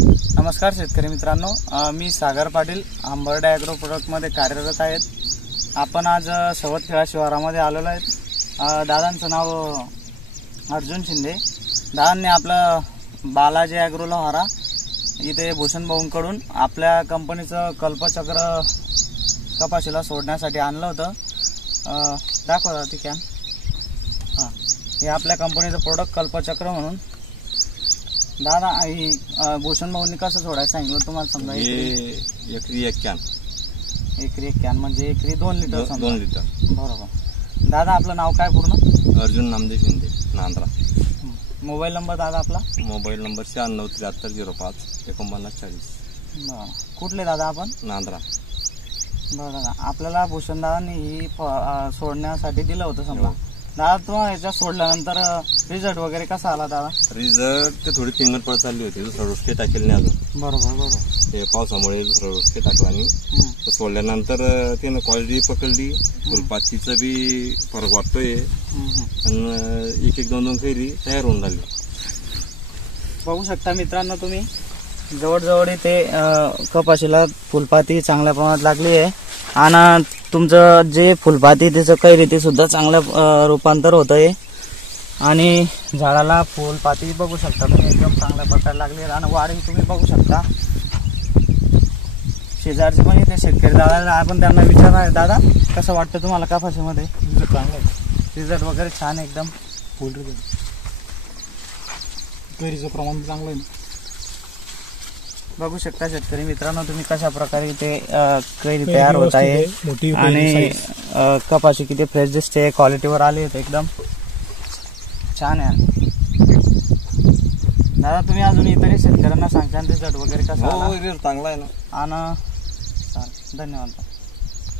नमस्कार शेतकरी मित्रांनो, मी सागर पाटील अंबर्डे ॲग्रो प्रोडक्टमध्ये कार्यरत आहेत. आपण आज सवतखेडा शिवारामध्ये आलेलो आहेत. दादांचं नाव अर्जुन शिंदे. दादांनी आपलं बालाजी ॲग्रो लोहारा इथे भूषण भाऊंकडून आपल्या कंपनीचं कल्पचक्र कपाशीला सोडण्यासाठी आणलं होतं. दाखवा ती कॅन. हे आपल्या कंपनीचं प्रोडक्ट कल्पचक्र म्हणून. दादा ही भूषण भाऊंनी कसं सोडायचं सांगितलं तुम्हाला? समजा एकरी एक कॅन म्हणजे एकरी 2 लिटर. 2 लिटर बरोबर. दादा आपलं नाव काय पूर्ण? अर्जुन नामदेव शिंदे, नांद्रा. मोबाईल नंबर दादा आपला? Mobile number 9673054940. कुठले दादा आपण? नांद्रा. बरं दादा, आपल्याला भूषण दादांनी ही सोडण्यासाठी दिलं होतं समजा. दादा तुम्हाला याच्यात सोडल्यानंतर रिझल्ट वगैरे कसा आला दादा? रिझल्ट ते थोडी फिंगर पडत चालली होती. दुसरा डोस काही टाकेल नाही अजून. बरोबर. ते पावसामुळे दुसरा डोस काही टाकला आणि सोडल्यानंतर त्यानं क्वालिटी पकडली. फुलपातीचं बी फरक वाटतोय आणि एक 2 कैरी तयार होऊन लागली. बघू शकता मित्रांनो, तुम्ही जवळजवळ इथे कपाशीला फुलपाती चांगल्या प्रमाणात लागली आहे आणि तुमचं जे फुलपाती त्याचं कैरी ते सुद्धा चांगल्या रूपांतर होत आहे आणि झाडाला फुलपाती बघू शकता तुम्ही एकदम चांगल्या प्रकारे लागली आहे. आणि वाढी तुम्ही बघू शकता. शेजारचे पण इथे शेतकरी दादा, आपण त्यांना विचारणार आहे. दादा कसं वाटतं तुम्हाला कपाशीमध्ये? चांगलं आहे. रिझल्ट वगैरे छान एकदम. फुल रिझल्ट. कैरीचं प्रमाण चांगलं आहे. बघू शकता शेतकरी मित्रांनो तुम्ही कशा प्रकारे इथे कैरी तयार होत आहे आणि कपाशी किती फ्रेश दिसते. क्वालिटीवर आली आहे एकदम छान आहे. दादा तुम्ही अजून इतर शेतकऱ्यांना सांगता रिझल्ट वगैरे कसा? चांगला आहे ना. आणि धन्यवाद.